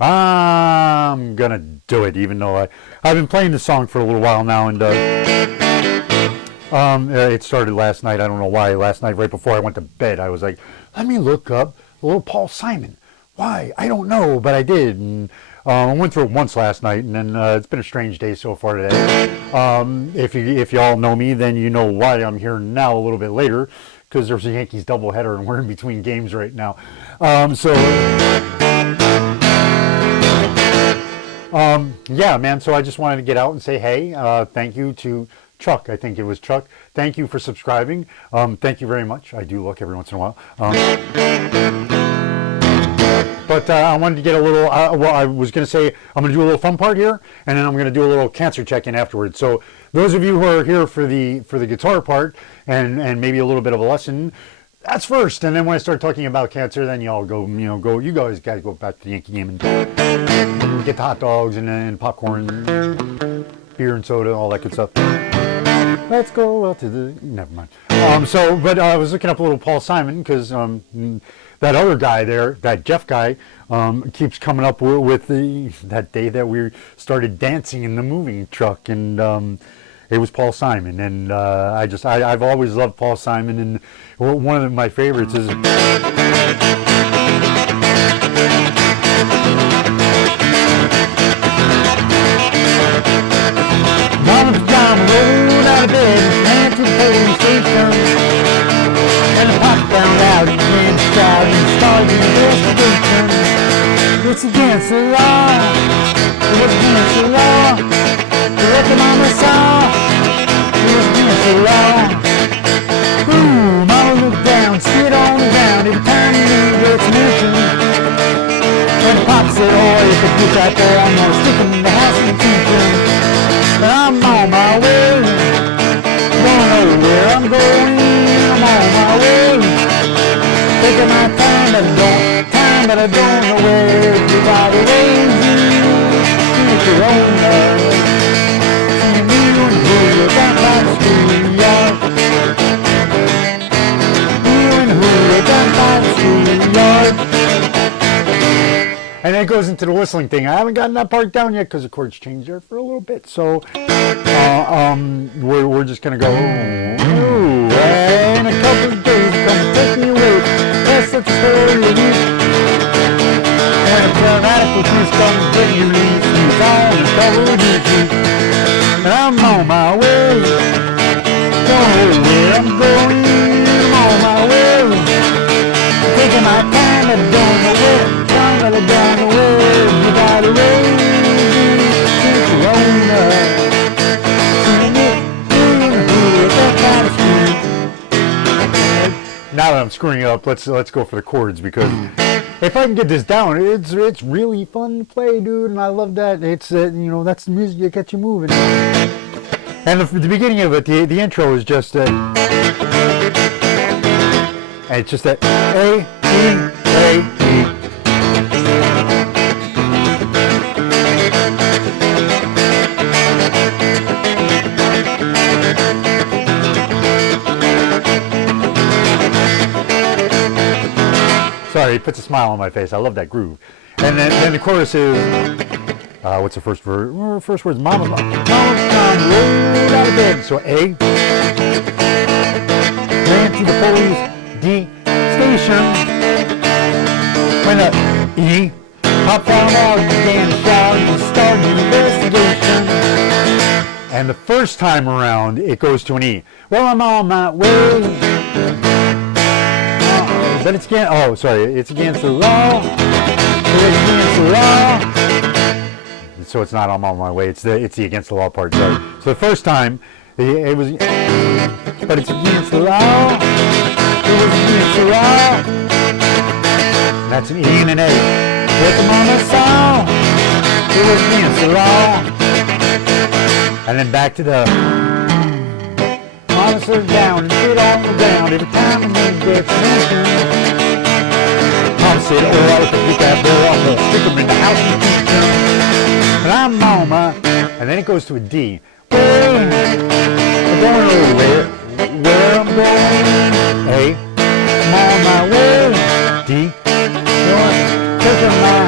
I'm gonna do it, even though I've been playing the song for a little while now, and it started last night. I don't know why. Last night, right before I went to bed, I was like, let me look up a little Paul Simon. Why? I don't know, but I did. And I went through it once last night, and then it's been a strange day so far today. If you all know me, then you know why I'm here now a little bit later, because there's a Yankees doubleheader, and we're in between games right now. Yeah, man. So I just wanted to get out and say, hey, thank you to Chuck. I think it was Chuck. Thank you for subscribing. Thank you very much. I do look every once in a while. But I wanted to get a little, well, I was going to say I'm going to do a little fun part here, and then I'm going to do a little cancer check-in afterwards. So those of you who are here for the guitar part and maybe a little bit of a lesson, that's first. And then when I start talking about cancer, then y'all go, you guys got to go back to the Yankee game and get the hot dogs and popcorn, beer and soda, all that good stuff. Let's go out to the, never mind. But I was looking up a little Paul Simon because that other guy there, that Jeff guy, keeps coming up with that day that we started dancing in the moving truck, and it was Paul Simon, and I've always loved Paul Simon, and one of my favorites is Mama's down the road out of bed and ran to the police station, and the pop found out he can't shout and started an investigation. It's against the law, it was against the law, to let the mama saw, it was against the law. Ooh, mama looked down, spit on the ground every time the name gets mentioned. And Pop said, oh, if it gets out there, I'm gonna stick him in the house and teach him. But I'm on my way, don't know where I'm going, I'm on my way. Taking my time, but I don't know where. Everybody lazy, it's your own love. See me and Julio down by the schoolyard. Me and Julio down by the schoolyard. And then it goes into the whistling thing. I haven't gotten that part down yet because the chords changed there for a little bit. So we're just gonna go. Ooh, and a couple of days come take me away. That's such a story of you. And a paramedic will please come and get you released. He's on the double duty, and I'm on my way. Don't know where I'm going. I'm on my way. Taking my time, but don't know where. But I don't know where. You gotta raise your own love. Now that I'm screwing it up, let's go for the chords, because if I can get this down, it's really fun to play, dude, and I love that. It's that's the music that gets you moving. And the beginning of it, the intro is just it's just that A E A E. Sorry, it puts a smile on my face. I love that groove. And then the chorus is, what's the first word? First word is Mama rolled out of bed. So A, ran to the police D station. When the E, Pop found out, began to shout and started an investigation. And the first time around, it goes to an E. Well, I'm on my way. But it's against, it's against the law. It's against the law. So it's not I'm on my way. It's the against the law part. Sorry. So the first time, it was, but it's against the law. It was against the law. And that's an E and an A. What the mama saw. It was against the law. And then back to the. Mama sits down and sit on the ground every time the name gets mentioned. Mama said, oh, I could get that boy off the stick him in the house and teach him. And I'm on my, and then it goes to a D. Well, I don't know where I'm going. A, I'm on my way. D, taking my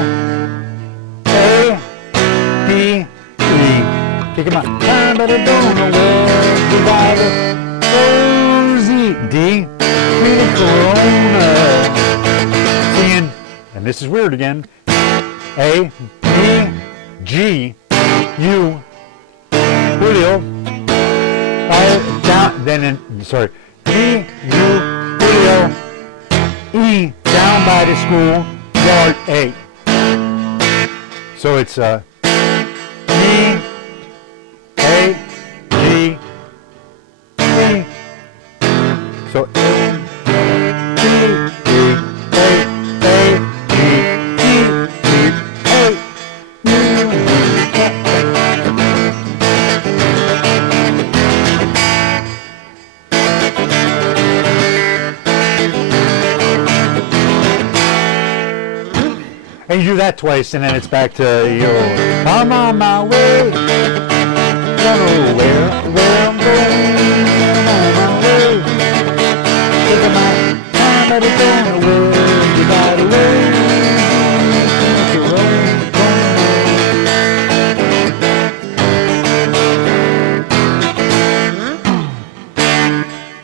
taking my time, but I don't know where to ride it. Rosie D, feeling Corona. Singing, and this is weird again, A, B, G, U, Julio, down, then in, sorry, B, U, Julio, E, down by the school yard A. So it's E, A, G, E. So A, G, E, A, G, E, A. And you do that twice, and then it's back to yo. I'm on my way. Don't know where I'm going. I'm on my way. Taking my time, but I don't know where. You got away.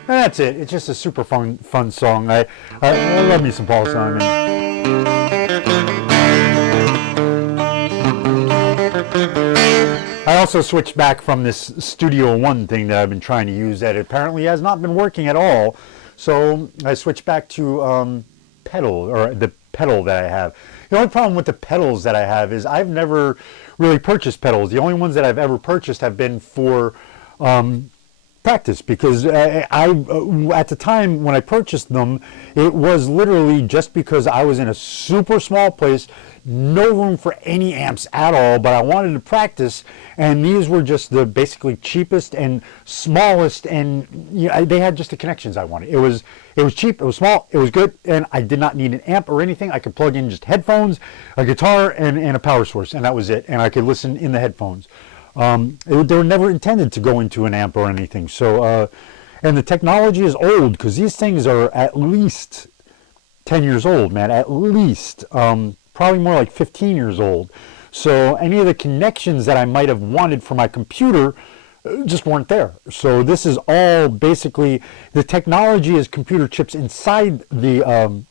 And that's it. It's just a super fun song. I love me some Paul Simon. I also switched back from this Studio One thing that I've been trying to use that apparently has not been working at all. So I switched back to pedal, or the pedal that I have. The only problem with the pedals that I have is I've never really purchased pedals. The only ones that I've ever purchased have been for practice, because I at the time when I purchased them, it was literally just because I was in a super small place, no room for any amps at all, but I wanted to practice, and these were just the basically cheapest and smallest, and you know, they had just the connections I wanted. It was cheap, it was small, it was good, and I did not need an amp or anything. I could plug in just headphones, a guitar, and a power source, and that was it, and I could listen in the headphones. They were never intended to go into an amp or anything. So, and the technology is old, because these things are at least 10 years old, man, at least. Probably more like 15 years old. So any of the connections that I might have wanted for my computer just weren't there. So this is all basically, the technology is computer chips inside the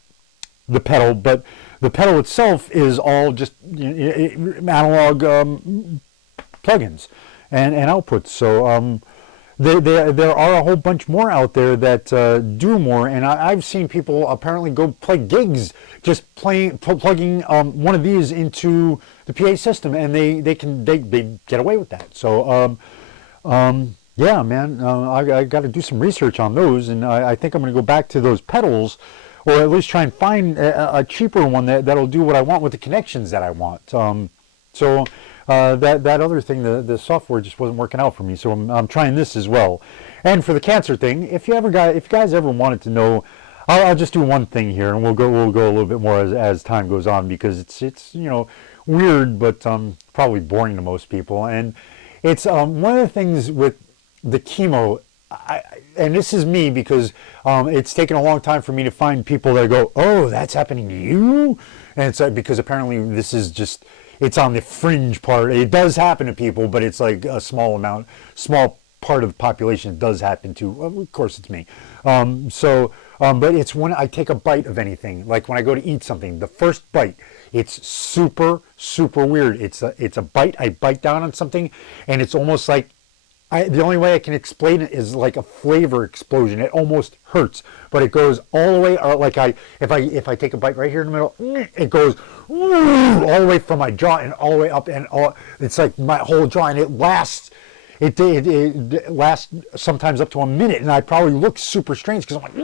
pedal, but the pedal itself is all just analog plugins and outputs. So there are a whole bunch more out there that do more, and I've seen people apparently go play gigs just plugging one of these into the PA system, and they get away with that. So yeah, man, I got to do some research on those, and I think I'm going to go back to those pedals, or at least try and find a cheaper one that'll do what I want with the connections that I want. So that other thing, the software just wasn't working out for me, so I'm trying this as well. And for the cancer thing, if you guys ever wanted to know, I'll just do one thing here, and we'll go a little bit more as time goes on, because it's you know, weird, but probably boring to most people. And it's one of the things with the chemo, and this is me, because it's taken a long time for me to find people that go, oh, that's happening to you, and it's because apparently this is just, it's on the fringe part. It does happen to people, but it's like a small part of the population it does happen to. Well, of course, it's me. But it's when I take a bite of anything, like when I go to eat something, the first bite, it's super, super weird. It's a bite. I bite down on something, and it's almost like, the only way I can explain it is like a flavor explosion. It almost hurts, but it goes all the way. Or like if I take a bite right here in the middle, it goes all the way from my jaw and all the way up, and it's like my whole jaw, and it lasts. It lasts sometimes up to a minute, and I probably look super strange because I'm like,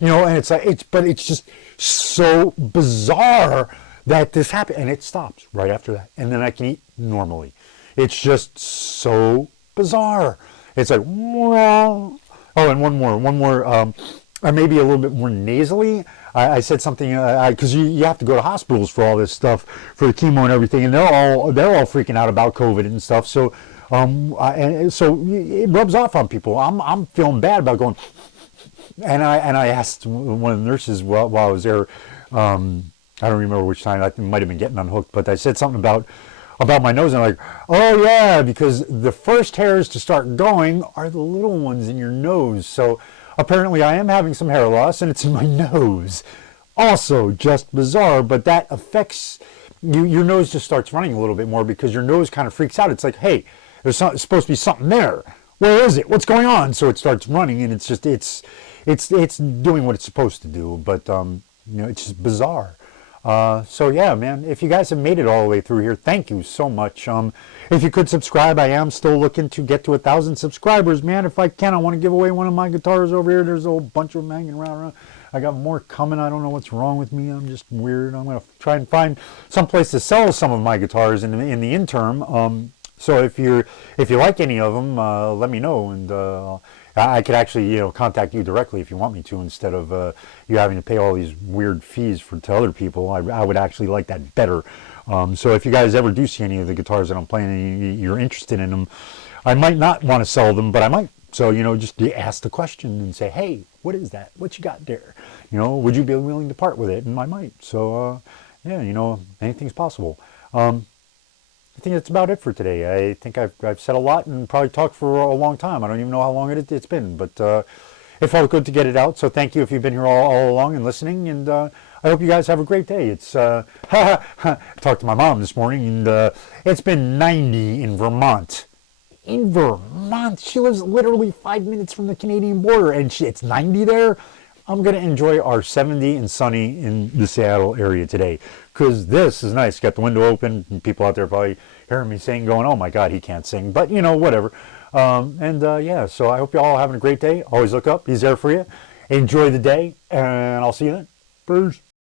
you know, and it's like but it's just so bizarre that this happened, and it stops right after that, and then I can eat normally. It's just so bizarre. It's like, wow. Oh, and one more. Maybe a little bit more nasally. I said something because you have to go to hospitals for all this stuff, for the chemo and everything, and they're all freaking out about COVID and stuff. So, and so it rubs off on people. I'm feeling bad about going, and I asked one of the nurses while I was there. I don't remember which time. I might have been getting unhooked, but I said something about, about my nose, and I'm like, oh yeah, because the first hairs to start going are the little ones in your nose. So apparently I am having some hair loss, and it's in my nose. Also just bizarre, but that affects you. Your nose just starts running a little bit more because your nose kind of freaks out. It's like, hey, there's supposed to be something there. Where is it? What's going on? So it starts running, and it's doing what it's supposed to do, but it's just bizarre. So yeah, man, if you guys have made it all the way through here, thank you so much. If you could subscribe, I am still looking to get to 1,000 subscribers, man. If I can, I want to give away one of my guitars over here. There's a whole bunch of them hanging around. I got more coming. I don't know what's wrong with me. I'm just weird. I'm gonna try and find some place to sell some of my guitars in the interim. So if you like any of them, let me know, and I could actually contact you directly if you want me to, instead of you having to pay all these weird fees to other people. I would actually like that better. So if you guys ever do see any of the guitars that I'm playing and you're interested in them, I might not want to sell them, but I might. So just ask the question and say, hey, what is that? What you got there? Would you be willing to part with it? And I might. So yeah, anything's possible. I think that's about it for today. I think I've said a lot and probably talked for a long time. I don't even know how long it's been, but it felt good to get it out. So thank you if you've been here all along and listening, and I hope you guys have a great day. It's I talked to my mom this morning, and it's been 90 in Vermont. In Vermont, she lives literally 5 minutes from the Canadian border, and it's 90 there. I'm going to enjoy our 70 and sunny in the Seattle area today, because this is nice. Got the window open, and people out there probably hearing me sing, going, oh my God, he can't sing. But, whatever. Yeah, so I hope you all having a great day. Always look up. He's there for you. Enjoy the day, and I'll see you then. Peace.